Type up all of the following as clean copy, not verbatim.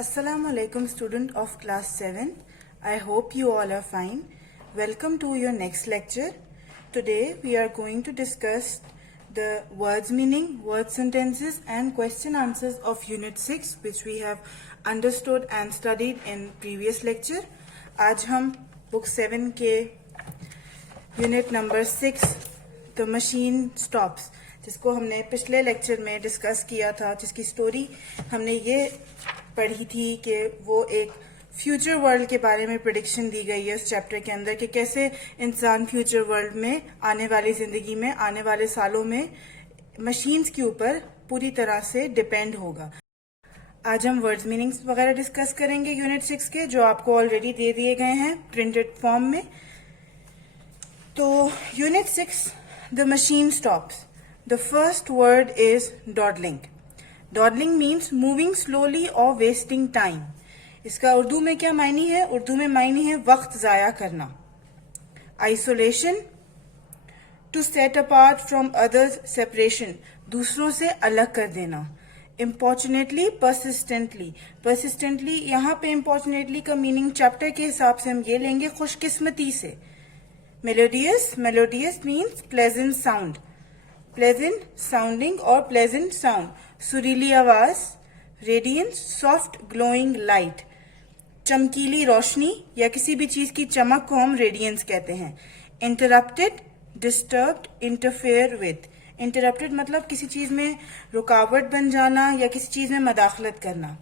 Assalamu alaikum, student of class 7. I hope you all are fine. Welcome to your next lecture. Today we are going to discuss the words meaning, word sentences and question answers of unit 6 which we have understood and studied in previous lecture. आज हम book 7 के unit number 6 The Machine Stops जिसको हमने पिछले lecture में discuss किया था, जिसकी स्टोरी हमने ये पढ़ी थी कि वो एक फ्यूचर वर्ल्ड के बारे में प्रेडिक्शन दी गई है इस चैप्टर के अंदर कि कैसे इंसान फ्यूचर वर्ल्ड में आने वाली जिंदगी में आने वाले सालों में मशीन्स के ऊपर पूरी तरह से डिपेंड होगा। आज हम वर्ड्स मीनिंग्स वगैरह डिस्कस करेंगे यूनिट 6 के, जो आपको ऑलरेडी दे दिए गए हैं प्रिंटेड फॉर्म में। तो unit 6 the machine stops. The first word is dawdling. Dawdling means moving slowly or wasting time. इसका उर्दू में क्या मायनी है? उर्दू में मायनी है वक्त जाया करना। Isolation, to set apart from others, separation, दूसरों से अलग कर देना। Importunately, persistently. Persistently यहाँ पे importunately का मीनिंग चैप्टर के हिसाब से हम ये लेंगे खुशकिस्मती से। Melodious, melodious means pleasant sound. Pleasant sounding और प्लेजेंट साउंड, सुरीली आवाज। रेडियंस, सॉफ्ट ग्लोइंग लाइट, चमकीली रोशनी या किसी भी चीज की चमक को हम रेडियंस कहते हैं। Interrupted, disturbed, interfere with. Interrupted मतलब किसी चीज में रुकावट बन जाना या किसी चीज में मदाखलत करना।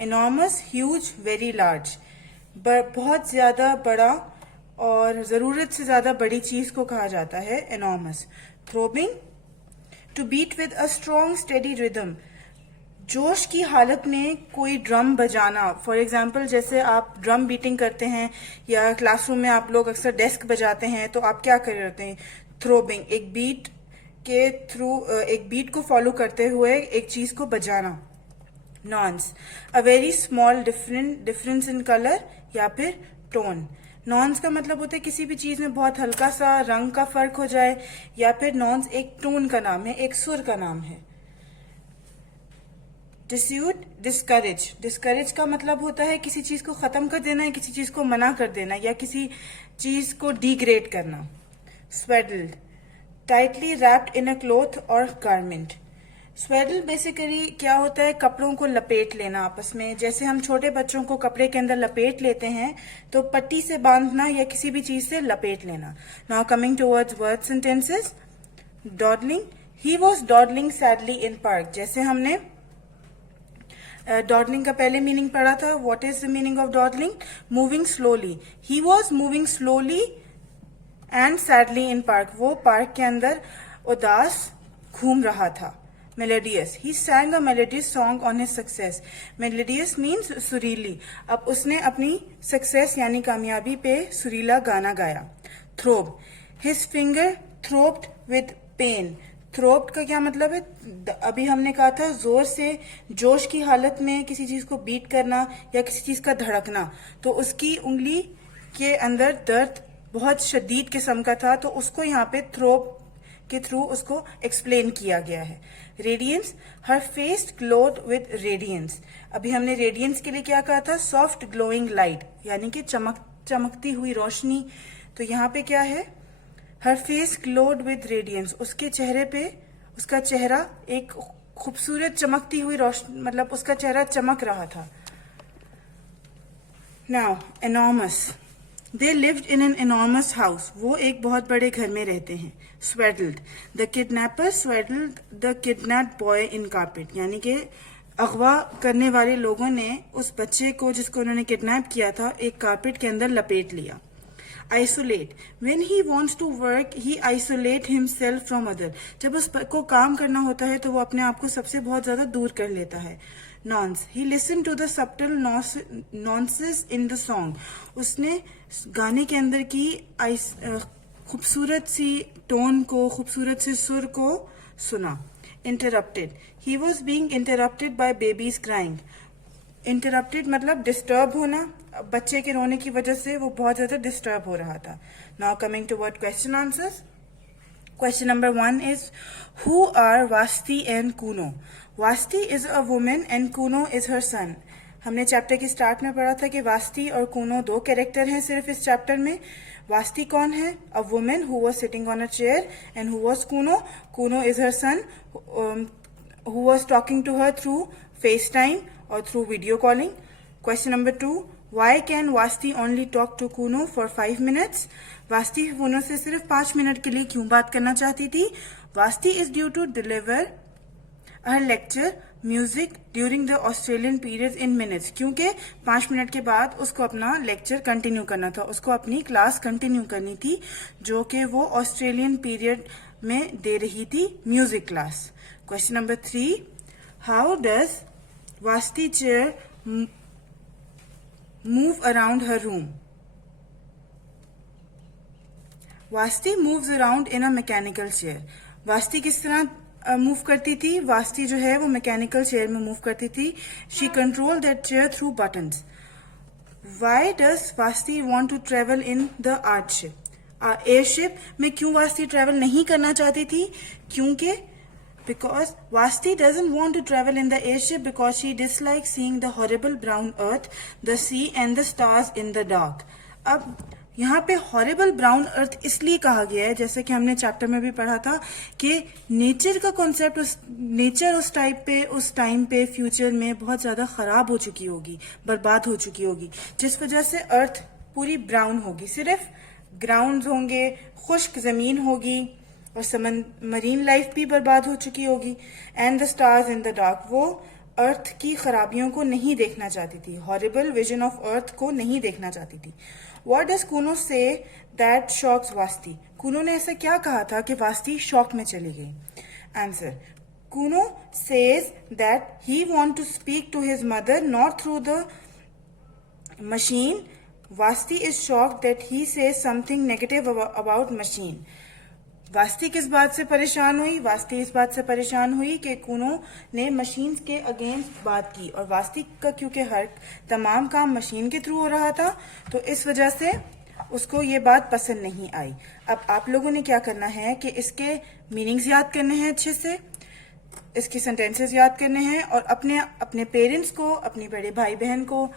एनॉर्मस, ह्यूज, वेरी लार्ज, बहुत ज्यादा बड़ा और जरूरत से ज्यादा बड़ी चीज को कहा जाता है enormous. Throbbing, to beat with a strong steady rhythm, जोश की हालत में कोई ड्रम बजाना। फॉर एग्जाम्पल जैसे आप ड्रम बीटिंग करते हैं या क्लासरूम में आप लोग अक्सर डेस्क बजाते हैं तो आप क्या करते हैं? थ्रोबिंग, एक बीट के थ्रू एक बीट को फॉलो करते हुए एक चीज को बजाना। Nuance, a very small difference in colour या फिर टोन। नॉन्स का मतलब होता है किसी भी चीज में बहुत हल्का सा रंग का फर्क हो जाए, या फिर नॉन्स एक टोन का नाम है, एक सुर का नाम है। डिस्यूट, डिस्करेज। डिस्करेज का मतलब होता है किसी चीज को खत्म कर देना, किसी चीज को मना कर देना या किसी चीज को डिग्रेड करना। Swaddled, tightly wrapped in a cloth और गारमेंट। स्वेडल बेसिकली क्या होता है? कपड़ों को लपेट लेना आपस में। जैसे हम छोटे बच्चों को कपड़े के अंदर लपेट लेते हैं तो पट्टी से बांधना या किसी भी चीज से लपेट लेना। Now coming towards word sentences. Dawdling, he was dawdling sadly in park. जैसे हमने डॉडलिंग का पहले मीनिंग पढ़ा था। What is the meaning of dawdling? Moving slowly. He was moving slowly and sadly in park. वो पार्क के अंदर उदास घूम रहा था। Melodious, he sang a melodious song on his success. Melodious means सुरीली। अब उसने अपनी सक्सेस यानी कामयाबी पे सुरीला गाना गाया। Throb, his finger throbbed with pain. Throbbed का क्या मतलब है? अभी हमने कहा था जोर से जोश की हालत में किसी चीज को बीट करना या किसी चीज का धड़कना, तो उसकी उंगली के अंदर दर्द बहुत शदीद किस्म का था, तो उसको यहाँ पे थ्रोब के थ्रू उसको एक्सप्लेन किया गया है। रेडियंस, हर फेस ग्लोड विद रेडियंस। अभी हमने रेडियंस के लिए क्या कहा था? सॉफ्ट ग्लोइंग लाइट, यानी कि चमकती हुई रोशनी। तो यहाँ पे क्या है? हर फेस ग्लोड विद रेडियंस, उसके चेहरे पे उसका चेहरा एक खूबसूरत चमकती हुई रोशनी, मतलब उसका चेहरा चमक रहा था। Now enormous, they lived in an enormous house. वो एक बहुत बड़े घर में रहते हैं। Swaddled, the kidnapper swaddled the kidnapped boy in carpet, यानी कि अगवा करने वाले लोगों ने उस बच्चे को जिसको उन्होंने किडनैप किया था एक कारपेट के अंदर लपेट लिया। Isolate, when he wants to work he isolate himself from other. जब उसको काम करना होता है तो वो अपने आप को सबसे बहुत ज्यादा दूर कर लेता है। Nuance, he listen to the subtle nuances in the song. उसने गाने के अंदर की खूबसूरत सी टोन को, खूबसूरत से सुर को सुना। Interrupted, he was being interrupted by babies crying. Interrupted मतलब डिस्टर्ब होना, बच्चे के रोने की वजह से वो बहुत ज्यादा डिस्टर्ब हो रहा था। Now coming to word question answers. Question number 1 is, who are Vasti and Kuno? Vasti is a woman and Kuno is her son. हमने चैप्टर के स्टार्ट में पढ़ा था कि वास्ती और कूनो दो कैरेक्टर हैं सिर्फ इस चैप्टर में। वास्ती कौन है? A woman who was sitting on a chair, and who was कूनो? कूनो is her son who was talking to her through FaceTime or through video calling. Question number 2, why can Vasti only talk to Kuno for 5 minutes? Vasti Kuno से सिर्फ 5 minute के लिए क्यों बात करना चाहती थी? Vasti is due to deliver her lecture music during the Australian periods in minutes. क्योंकि 5 मिनट के बाद उसको अपना लेक्चर कंटिन्यू करना था, उसको अपनी क्लास कंटिन्यू करनी थी जो कि वो ऑस्ट्रेलियन पीरियड में दे रही थी, music class. Question number 3, how does Vasti chair move around her room? Vasti moves around in a mechanical chair. Vasti किस तरह मूव करती थी? वास्ती जो है वो मैकेनिकल चेयर में मूव करती थी। She controlled that chair through buttons. Why does Vasti want to travel in the airship? Airship में क्यों वास्ती ट्रेवल नहीं करना चाहती थी? क्योंकि because Vasti doesn't want to travel in the airship because she dislikes seeing the horrible brown earth, the sea and the stars in the dark. अब यहाँ पे हॉरिबल ब्राउन अर्थ इसलिए कहा गया है, जैसे कि हमने चैप्टर में भी पढ़ा था कि नेचर का कॉन्सेप्ट, नेचर उस टाइम पे फ्यूचर में बहुत ज्यादा खराब हो चुकी होगी, बर्बाद हो चुकी होगी, जिस वजह से अर्थ पूरी ब्राउन होगी, सिर्फ ग्राउंड होंगे, खुश्क जमीन होगी और मरीन लाइफ भी बर्बाद हो चुकी होगी। And the stars in the dark, वो अर्थ की खराबियों को नहीं देखना चाहती थी, हॉरिबल विजन ऑफ अर्थ को नहीं देखना चाहती थी। What does Kuno say that shocks Vasti? कुनो ने ऐसा क्या कहा था कि वास्ती शॉक में चली गई? Answer, Kuno says that he want to speak to his mother not through the machine. Vasti is shocked that he says something negative about machine. वास्ती किस बात से परेशान हुई? वास्ती इस बात से परेशान हुई कि कुनो ने मशीन के अगेंस्ट बात की, और वास्ती का क्योंकि हर तमाम काम मशीन के थ्रू हो रहा था तो इस वजह से उसको ये बात पसंद नहीं आई। अब आप लोगों ने क्या करना है कि इसके मीनिंग्स याद करने हैं, अच्छे से इसकी सेंटेंसेस याद करने हैं, और अपने पेरेंट्स को, अपने बड़े भाई बहन को,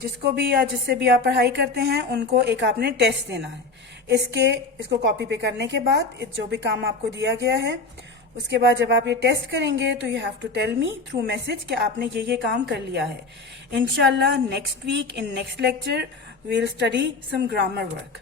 जिसको भी या जिससे भी आप पढ़ाई करते हैं, उनको एक आपने टेस्ट देना है। इसको कॉपी पे करने के बाद जो भी काम आपको दिया गया है, उसके बाद जब आप ये टेस्ट करेंगे तो you have to tell me through message कि आपने ये काम कर लिया है। इंशाल्लाह next week in next lecture we will study some grammar work.